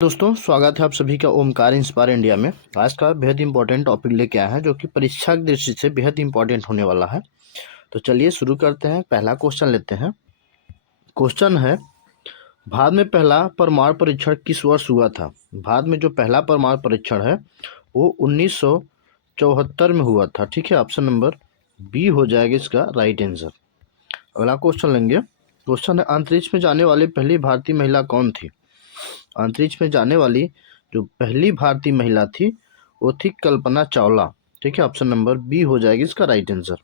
दोस्तों, स्वागत है आप सभी का ओमकार इंस्पायर इंडिया में। आज का बेहद इंपॉर्टेंट टॉपिक लेके आए हैं जो कि परीक्षा की दृष्टि से बेहद इंपॉर्टेंट होने वाला है। तो चलिए शुरू करते हैं। पहला क्वेश्चन लेते हैं। क्वेश्चन है, भारत में पहला परमाणु परीक्षण किस वर्ष हुआ था? भारत में जो पहला परमाणु परीक्षण है वो 1974 में हुआ था। ठीक है, ऑप्शन नंबर बी हो जाएगा इसका राइट आंसर। अगला क्वेश्चन लेंगे। क्वेश्चन है, अंतरिक्ष में जाने वाली पहली भारतीय महिला कौन थी? अंतरिक्ष में जाने वाली जो पहली भारतीय महिला थी वो थी कल्पना चावला। ठीक है, ऑप्शन नंबर बी हो जाएगी इसका राइट आंसर।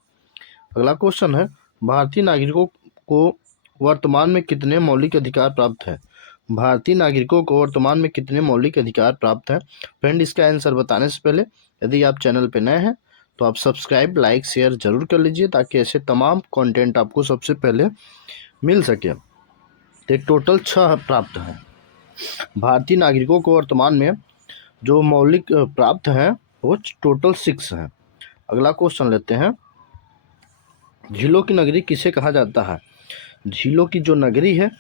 अगला क्वेश्चन है, भारतीय नागरिकों को वर्तमान में कितने मौलिक अधिकार प्राप्त है? भारतीय नागरिकों को वर्तमान में कितने मौलिक अधिकार प्राप्त है? फ्रेंड, इसका आंसर बताने से पहले यदि आप चैनल पर नए हैं तो आप सब्सक्राइब, लाइक, शेयर जरूर कर लीजिए ताकि ऐसे तमाम कंटेंट आपको सबसे पहले मिल सके। तो टोटल 6 प्राप्त हैं। भारतीय नागरिकों को वर्तमान में जो मौलिक प्राप्त हैं वो टोटल 6 हैं। अगला क्वेश्चन लेते हैं। झीलों की नगरी किसे कहा जाता है? झीलों की जो नगरी है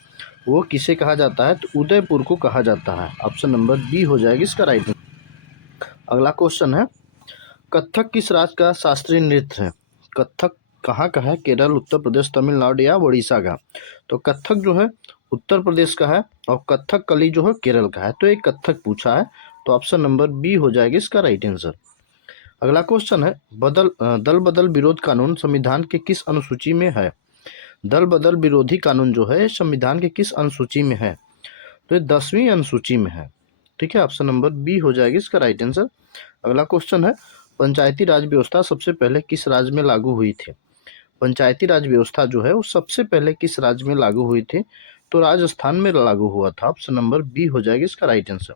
वो किसे कहा जाता है? तो उदयपुर को कहा जाता है। ऑप्शन नंबर बी हो जाएगी इसका राइट आंसर। अगला क्वेश्चन है, कथक किस राज्य का शास्त्रीय नृत्य है? कथक कहाँ का है? केरल, उत्तर प्रदेश, तमिलनाडु या उड़ीसा का? तो कथक जो है उत्तर प्रदेश का है और कथकली जो है केरल का है। तो एक कथक पूछा है, तो ऑप्शन नंबर बी हो जाएगी इसका राइट आंसर। अगला क्वेश्चन है, दल बदल विरोध कानून संविधान के किस अनुसूची में है? दल बदल विरोधी कानून जो है संविधान के किस अनुसूची में है? तो ये 10वीं अनुसूची में है। ठीक है, ऑप्शन नंबर बी हो जाएगी इसका राइट आंसर। अगला क्वेश्चन है, पंचायती राज व्यवस्था सबसे पहले किस राज्य में लागू हुई थी? पंचायती राज व्यवस्था जो है वो सबसे पहले किस राज्य में लागू हुई थी? तो राजस्थान में लागू हुआ था। ऑप्शन नंबर बी हो जाएगी इसका राइट आंसर।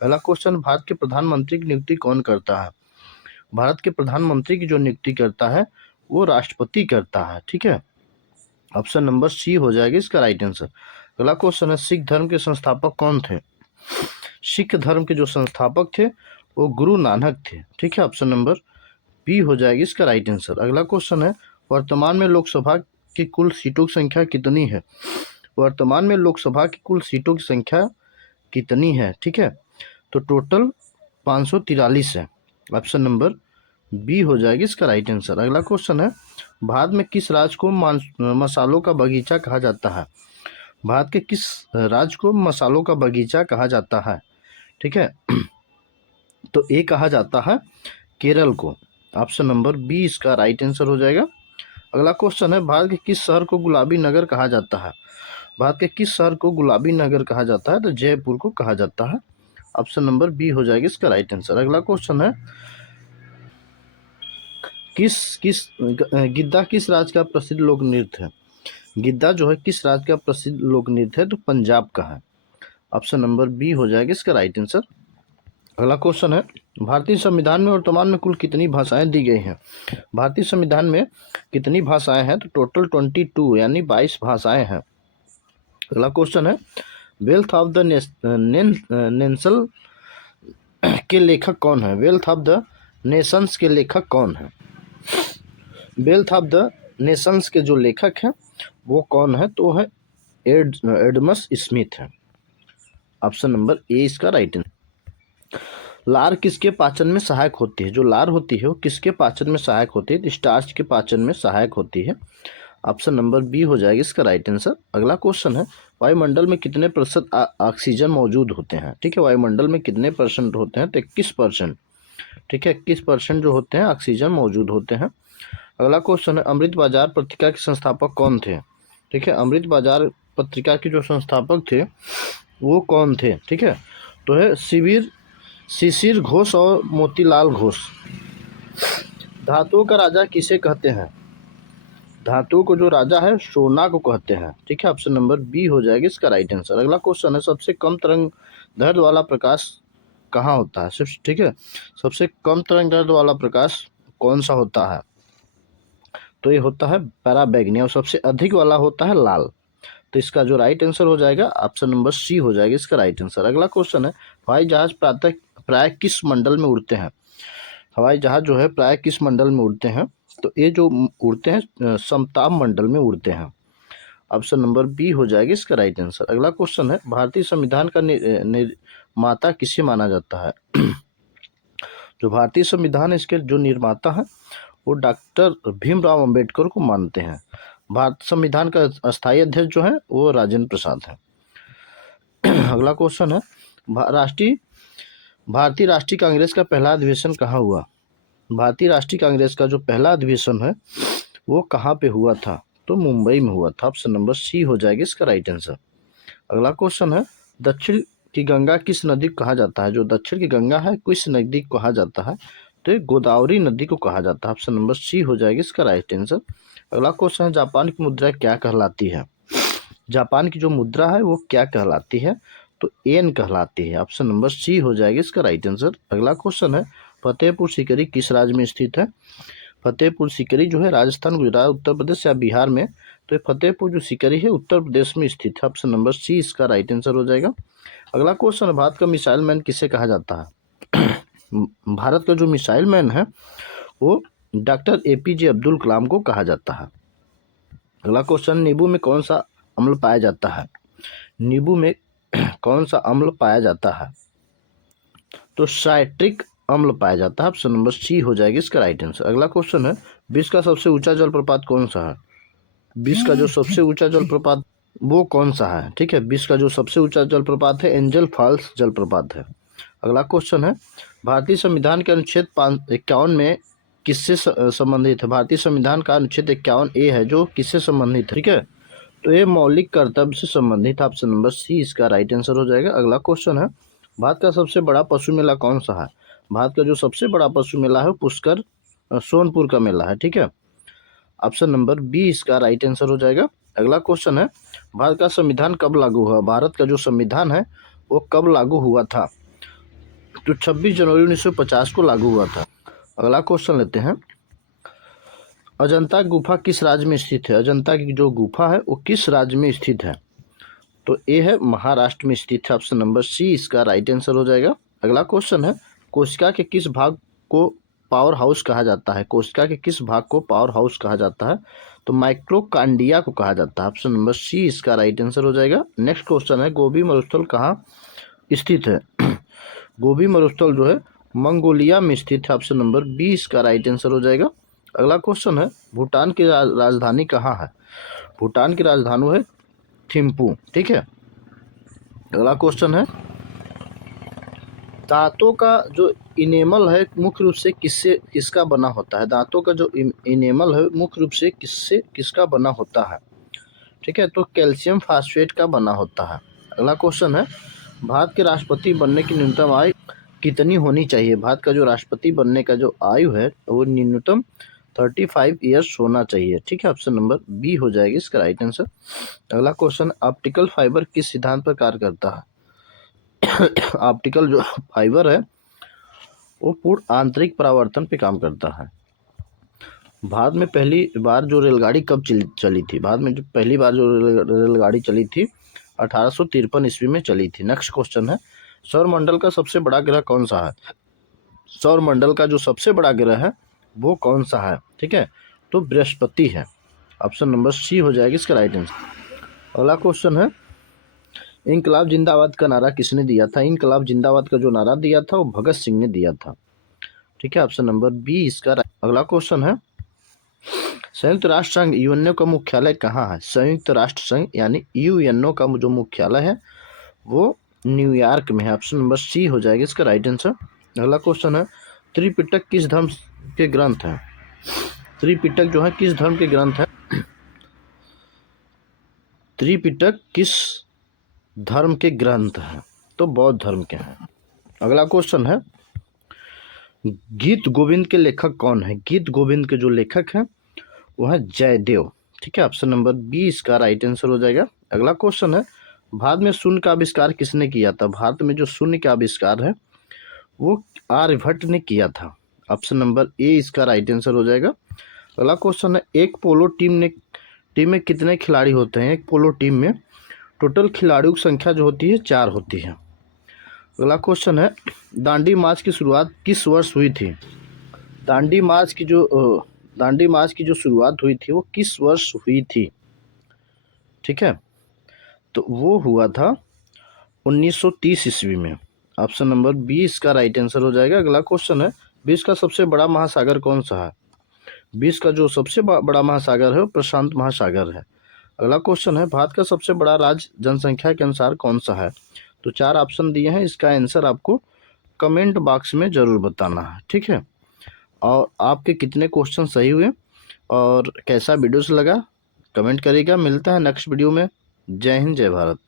पहला क्वेश्चन, भारत के प्रधानमंत्री की नियुक्ति कौन करता है? भारत के प्रधानमंत्री की जो नियुक्ति करता है वो राष्ट्रपति करता है। ठीक है, ऑप्शन नंबर सी हो जाएगी इसका राइट आंसर। अगला क्वेश्चन है, सिख धर्म के संस्थापक कौन थे? सिख धर्म के जो संस्थापक थे वो गुरु नानक थे। ठीक है, ऑप्शन नंबर बी हो जाएगी इसका राइट आंसर। अगला क्वेश्चन है, वर्तमान में लोकसभा की कुल सीटों की संख्या कितनी है? वर्तमान में लोकसभा की कुल सीटों की संख्या कितनी है? ठीक है, तो टोटल 543 है। ऑप्शन नंबर बी हो जाएगी इसका राइट आंसर। अगला क्वेश्चन है, भारत में किस राज्य को मसालों का बगीचा कहा जाता है? भारत के किस राज्य को मसालों का बगीचा कहा जाता है? ठीक है, तो ए कहा जाता है केरल को। ऑप्शन नंबर बी इसका राइट आंसर हो जाएगा। अगला क्वेश्चन है, भारत के किस शहर को गुलाबी नगर कहा जाता है? भारत के किस शहर को गुलाबी नगर कहा जाता है? तो जयपुर को कहा जाता है। ऑप्शन नंबर बी हो जाएगी इसका राइट आंसर। अगला क्वेश्चन है, गिद्धा किस राज्य का प्रसिद्ध लोक नृत्य है? गिद्धा जो है किस राज्य का प्रसिद्ध लोक नृत्य है? तो पंजाब का है। ऑप्शन नंबर बी हो जाएगा इसका राइट आंसर। अगला क्वेश्चन है, भारतीय संविधान में वर्तमान में कुल कितनी भाषाएं दी गई हैं? भारतीय संविधान में कितनी भाषाएं हैं? तो टोटल 22 यानी 22 भाषाएं हैं। अगला क्वेश्चन है, वेल्थ ऑफ द नेशनल के लेखक कौन है? वेल्थ ऑफ द नेशंस के लेखक कौन है? वेल्थ ऑफ द नेशंस के जो लेखक हैं वो कौन है? तो है एडमस स्मिथ है। ऑप्शन नंबर ए इसका राइट आंसर। लार किसके पाचन में सहायक होती है? जो लार होती है वो किसके पाचन में सहायक होती है? तो स्टार्च के पाचन में सहायक होती है। ऑप्शन नंबर बी हो जाएगी इसका राइट आंसर। अगला क्वेश्चन है, वायुमंडल में कितने प्रतिशत ऑक्सीजन मौजूद होते हैं? ठीक है, वायुमंडल में कितने परसेंट होते हैं? तो 21%। ठीक है, 21% जो होते हैं ऑक्सीजन मौजूद होते हैं। अगला क्वेश्चन है, अमृत बाजार पत्रिका के संस्थापक कौन थे? ठीक है, अमृत बाजार पत्रिका के जो संस्थापक थे वो कौन थे? ठीक है, तो है शिशिर घोष और मोतीलाल घोष। धातुओं का राजा किसे कहते हैं? धातुओं को जो राजा है सोना को कहते हैं। ठीक है, ऑप्शन नंबर बी हो जाएगी इसका राइट आंसर। अगला क्वेश्चन है, सबसे कम तरंग दैर्ध्य वाला प्रकाश कहाँ होता है? ठीक है, सबसे कम तरंग दैर्ध्य वाला प्रकाश कौन सा होता है? तो ये होता है पराबैंगनी और सबसे अधिक वाला होता है लाल। तो इसका जो राइट आंसर हो जाएगा ऑप्शन नंबर सी हो जाएगा इसका राइट आंसर। अगला क्वेश्चन है, हवाई जहाज प्राय किस मंडल में उड़ते हैं? हवाई जहाज जो है प्राय किस मंडल में उड़ते हैं? तो ये जो उड़ते हैं समताप मंडल में उड़ते हैं। ऑप्शन नंबर बी हो जाएगा इसका राइट आंसर। अगला क्वेश्चन है, भारतीय संविधान का निर्माता किसे माना जाता है? जो भारतीय संविधान है इसके जो निर्माता है वो डॉक्टर भीमराव अंबेडकर को मानते हैं। भारत संविधान का अस्थायी अध्यक्ष जो है वो राजेंद्र प्रसाद है। अगला क्वेश्चन है, भारतीय राष्ट्रीय कांग्रेस का पहला अधिवेशन कहाँ हुआ? भारतीय राष्ट्रीय कांग्रेस का जो पहला अधिवेशन है वो कहाँ पे हुआ था? तो मुंबई में हुआ था। ऑप्शन नंबर सी हो जाएगा इसका राइट आंसर। अगला क्वेश्चन है, दक्षिण की गंगा किस नदी को कहा जाता है? जो दक्षिण की गंगा है किस नदी को कहा जाता है? तो ये गोदावरी नदी को कहा जाता है। ऑप्शन नंबर सी हो जाएगा इसका राइट आंसर। अगला क्वेश्चन है, जापान की मुद्रा क्या कहलाती है? जापान की जो मुद्रा है वो क्या कहलाती है? तो एन कहलाती है। ऑप्शन नंबर सी हो जाएगा इसका राइट आंसर। अगला क्वेश्चन है, फतेहपुर सीकरी किस राज्य में स्थित है? फतेहपुर सीकरी जो है राजस्थान, गुजरात, उत्तर प्रदेश या बिहार में, तो ये फतेहपुर जो सीकरी है उत्तर प्रदेश में स्थित है। ऑप्शन नंबर सी इसका राइट आंसर हो जाएगा। अगला क्वेश्चन है, भारत का मिसाइल मैन किसे कहा जाता है? भारत का जो मिसाइल मैन है वो डॉक्टर एपीजे अब्दुल कलाम को कहा जाता है। अगला क्वेश्चन, नींबू में कौन सा अम्ल पाया जाता है? नींबू में कौन सा अम्ल पाया जाता है? तो साइट्रिक अम्ल पाया जाता है। ऑप्शन नंबर सी हो जाएगी इसका राइट आंसर। अगला क्वेश्चन है, विश्व का सबसे ऊंचा जलप्रपात कौन सा है? विश्व का जो सबसे ऊंचा जलप्रपात वो कौन सा है? ठीक है, विश्व का जो सबसे ऊंचा जलप्रपात है एंजल फॉल्स जलप्रपात है। अगला क्वेश्चन है, भारतीय संविधान के अनुच्छेद 51 में किससे संबंधित है? भारतीय संविधान का अनुच्छेद 51A है जो किससे संबंधित है? ठीक है, तो ये मौलिक कर्तव्य से संबंधित। ऑप्शन नंबर सी इसका राइट आंसर हो जाएगा। अगला क्वेश्चन है, भारत का सबसे बड़ा पशु मेला कौन सा है? भारत का जो सबसे बड़ा पशु मेला है पुष्कर सोनपुर का मेला है। ठीक है, ऑप्शन नंबर बी इसका राइट आंसर हो जाएगा। अगला क्वेश्चन है, भारत का संविधान कब लागू हुआ? भारत का जो संविधान है वो कब लागू हुआ था? तो 26 जनवरी 1950 को लागू हुआ था। अगला क्वेश्चन लेते हैं, अजंता गुफा किस राज्य में स्थित है? अजंता की जो गुफा है वो किस राज्य में स्थित है? तो ए है महाराष्ट्र में स्थित है। ऑप्शन नंबर सी इसका राइट आंसर हो जाएगा। अगला क्वेश्चन है, कोशिका के किस भाग को पावर हाउस कहा जाता है? कोशिका के किस भाग को पावर हाउस कहा जाता है? तो माइक्रोकांडिया को कहा जाता है। ऑप्शन नंबर सी इसका राइट आंसर हो जाएगा। नेक्स्ट क्वेश्चन है, गोबी मरुस्थल कहाँ स्थित है? गोबी मरुस्थल जो है मंगोलिया में स्थित है। ऑप्शन नंबर बी इसका राइट आंसर हो जाएगा। अगला क्वेश्चन है, भूटान की राजधानी कहाँ है? भूटान की राजधानी है थिम्पू। ठीक है, अगला क्वेश्चन है, दांतों का जो इनेमल है मुख्य रूप से किसका बना होता है? दांतों का जो इनेमल है मुख्य रूप से किसका बना होता है? ठीक है, तो कैल्शियम फास्फेट का बना होता है। अगला क्वेश्चन है, भारत के राष्ट्रपति बनने की न्यूनतम आयु कितनी होनी चाहिए? भारत का जो राष्ट्रपति बनने का जो आयु है वो न्यूनतम 35 ईयर्स होना चाहिए। ठीक है, ऑप्शन नंबर बी हो जाएगी इसका राइट आंसर। अगला क्वेश्चन, ऑप्टिकल फाइबर किस सिद्धांत पर कार्य करता है? ऑप्टिकल जो फाइबर है वो पूर्ण आंतरिक परावर्तन पे काम करता है। भारत में पहली बार जो रेलगाड़ी कब चली थी? भारत में जो पहली बार जो रेलगाड़ी चली थी 1853 ईस्वी में चली थी। नेक्स्ट क्वेश्चन है, सौरमंडल का सबसे बड़ा ग्रह कौन सा है? सौरमंडल का जो सबसे बड़ा ग्रह है वो कौन सा है? ठीक है, तो बृहस्पति है। ऑप्शन नंबर सी हो जाएगी इसका राइट आंसर। अगला क्वेश्चन है, इनकलाब जिंदाबाद का नारा किसने दिया था? इनकलाब जिंदाबाद का जो नारा दिया था वो भगत सिंह ने दिया था। ठीक है, ऑप्शन नंबर बी इसका। अगला क्वेश्चन है, संयुक्त राष्ट्र संघ यूएनओ का मुख्यालय कहाँ है? संयुक्त राष्ट्र संघ यानी यूएनओ का जो मुख्यालय है वो न्यूयॉर्क में है। ऑप्शन नंबर सी हो जाएगा इसका राइट आंसर। अगला क्वेश्चन है, त्रिपिटक किस धर्म के ग्रंथ हैं? त्रिपिटक जो है किस धर्म के ग्रंथ है? त्रिपिटक किस धर्म के ग्रंथ हैं? तो बौद्ध धर्म के हैं। अगला क्वेश्चन है, गीत गोविंद के लेखक कौन है? गीत गोविंद के जो लेखक हैं वो है जयदेव। ठीक है, ऑप्शन नंबर बी इसका राइट आंसर हो जाएगा। अगला क्वेश्चन है, भारत में शून्य का आविष्कार किसने किया था? भारत में जो शून्य का आविष्कार है वो आर्यभट्ट ने किया था। ऑप्शन नंबर ए इसका राइट आंसर हो जाएगा। अगला क्वेश्चन है, एक पोलो टीम में कितने खिलाड़ी होते हैं? एक पोलो टीम में टोटल खिलाड़ियों की संख्या जो होती है 4 होती है। अगला क्वेश्चन है, दांडी मार्च की शुरुआत किस वर्ष हुई थी? दांडी मार्च की जो शुरुआत हुई थी वो किस वर्ष हुई थी? ठीक है, तो वो हुआ था 1930 ईस्वी में। ऑप्शन नंबर बी इसका राइट आंसर हो जाएगा। अगला क्वेश्चन है, विश्व का सबसे बड़ा महासागर कौन सा है? विश्व का जो सबसे बड़ा महासागर है वो प्रशांत महासागर है। अगला क्वेश्चन है, भारत का सबसे बड़ा राज्य जनसंख्या के अनुसार कौन सा है? तो 4 ऑप्शन दिए हैं, इसका आंसर आपको कमेंट बॉक्स में ज़रूर बताना है। ठीक है, और आपके कितने क्वेश्चन सही हुए और कैसा वीडियोस लगा कमेंट करिएगा। मिलता है नेक्स्ट वीडियो में। जय हिंद, जय भारत।